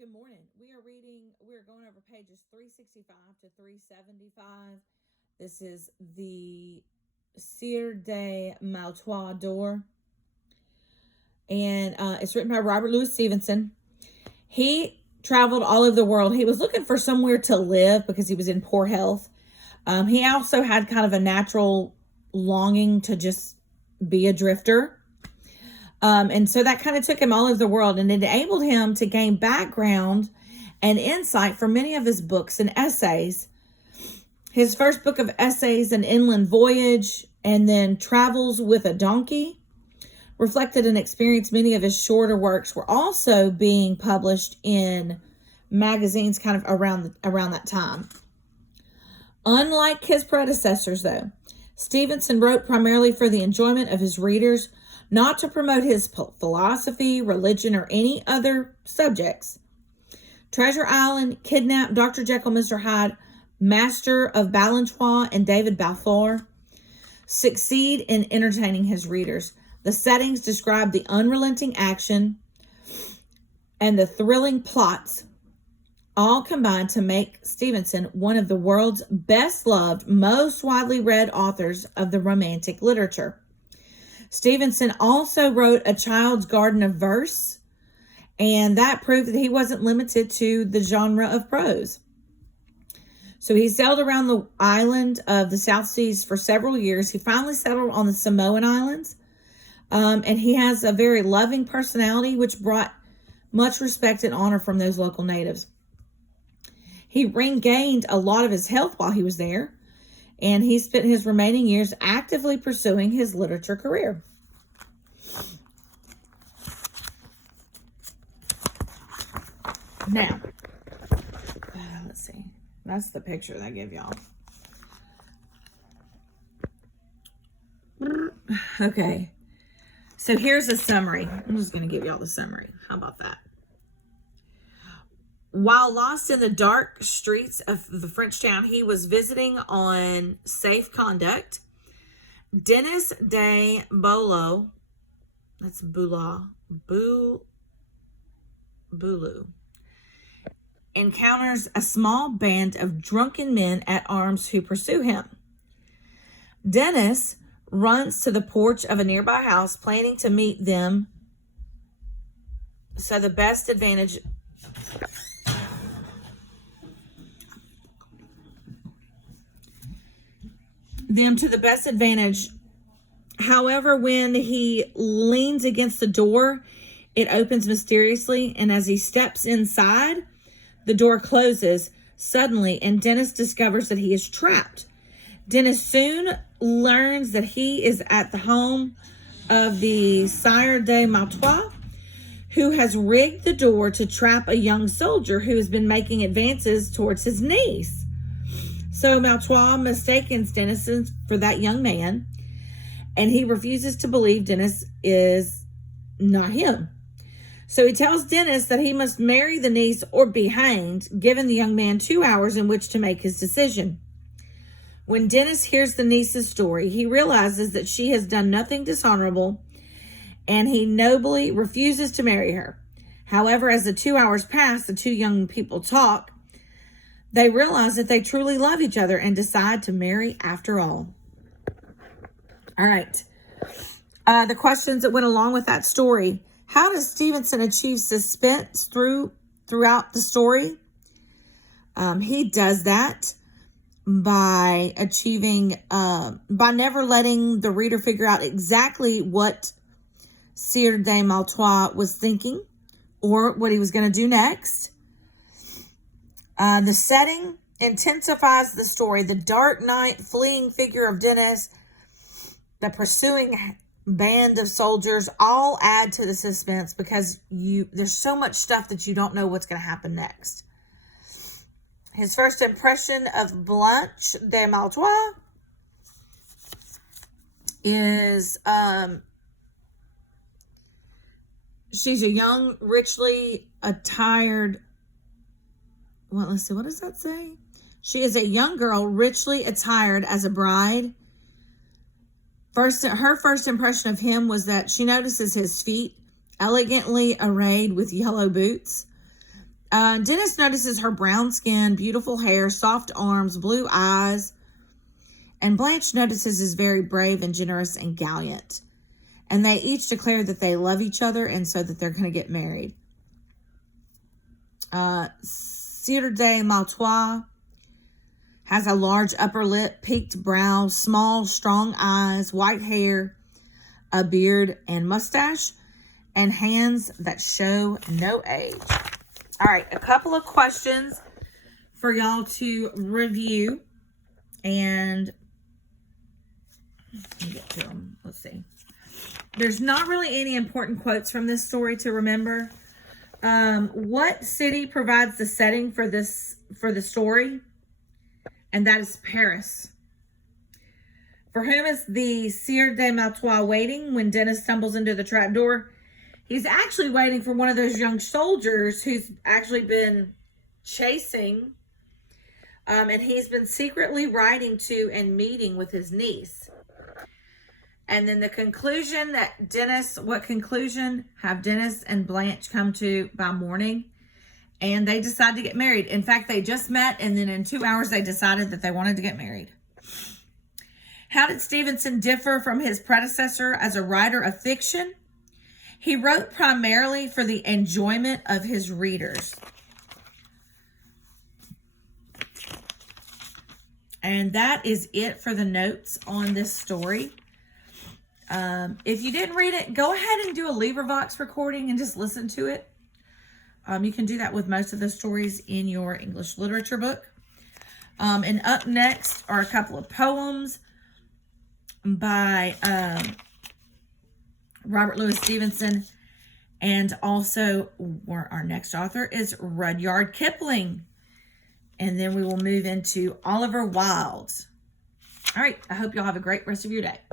Good morning. We are going over pages 365 to 375. This is the Cire de Maltois door. And it's written by Robert Louis Stevenson. He traveled all over the world. He was looking for somewhere to live because he was in poor health. He also had kind of a natural longing to just be a drifter. And so that kind of took him all over the world and it enabled him to gain background and insight for many of his books and essays. His first book of essays, An Inland Voyage, and then Travels with a Donkey, reflected an experience. Many of his shorter works were also being published in magazines kind of around that time. Unlike his predecessors, though, Stevenson wrote primarily for the enjoyment of his readers, not to promote his philosophy, religion, or any other subjects. Treasure Island, Kidnap, Dr. Jekyll, Mr. Hyde, Master of Balanchois, and David Balfour succeed in entertaining his readers. The settings describe the unrelenting action and the thrilling plots, all combined to make Stevenson one of the world's best-loved, most widely read authors of the romantic literature. Stevenson also wrote A Child's Garden of Verse, and that proved that he wasn't limited to the genre of prose. So he sailed around the island of the South Seas for several years. He finally settled on the Samoan Islands, and he has a very loving personality, which brought much respect and honor from those local natives. He regained a lot of his health while he was there, and he spent his remaining years actively pursuing his literature career. Now, let's see. That's the picture that I gave y'all. Okay. So here's a summary. I'm just going to give y'all the summary. How about that? While lost in the dark streets of the French town he was visiting on safe conduct, Denis de Boulou, that's Boulou, encounters a small band of drunken men at arms who pursue him. Denis runs to the porch of a nearby house, planning to meet them to the best advantage. However, when he leans against the door, it opens mysteriously, and as he steps inside, the door closes suddenly, and Denis discovers that he is trapped. Denis soon learns that he is at the home of the Cire de Maltois, who has rigged the door to trap a young soldier who has been making advances towards his niece. So Maltois mistakes Denis for that young man, and he refuses to believe Denis is not him. So he tells Denis that he must marry the niece or be hanged, giving the young man 2 hours in which to make his decision. When Denis hears the niece's story, he realizes that she has done nothing dishonorable, and he nobly refuses to marry her. However, as the 2 hours pass, the two young people talk. They realize that they truly love each other and decide to marry after all. All right. The questions that went along with that story. How does Stevenson achieve suspense throughout the story? He does that by by never letting the reader figure out exactly what Cire de Maltois was thinking or what he was going to do next. The setting intensifies the story. The dark night, fleeing figure of Denis, the pursuing band of soldiers all add to the suspense because there's so much stuff that you don't know what's going to happen next. His first impression of Blanche de Maltois is she's a young, richly attired. Well, let's see. What does that say? She is a young girl, richly attired as a bride. Her first impression of him was that she notices his feet, elegantly arrayed with yellow boots. Dennis notices her brown skin, beautiful hair, soft arms, blue eyes. And Blanche notices is very brave and generous and gallant. And they each declare that they love each other and so that they're going to get married. Cire de Maltois has a large upper lip, peaked brow, small, strong eyes, white hair, a beard and mustache, and hands that show no age. All right, a couple of questions for y'all to review. And let me get to them. Let's see. There's not really any important quotes from this story to remember. What city provides the setting for the story? And that is Paris. For whom is the Cire de Maltois waiting when Dennis stumbles into the trapdoor? He's actually waiting for one of those young soldiers who's actually been chasing, and he's been secretly writing to and meeting with his niece. And then the conclusion that what conclusion have Dennis and Blanche come to by morning? And they decide to get married. In fact, they just met, and then in 2 hours, they decided that they wanted to get married. How did Stevenson differ from his predecessor as a writer of fiction? He wrote primarily for the enjoyment of his readers. And that is it for the notes on this story. If you didn't read it, go ahead and do a LibriVox recording and just listen to it. You can do that with most of the stories in your English literature book. And up next are a couple of poems by Robert Louis Stevenson. And also our next author is Rudyard Kipling. And then we will move into Oliver Wilde. All right. I hope y'all have a great rest of your day.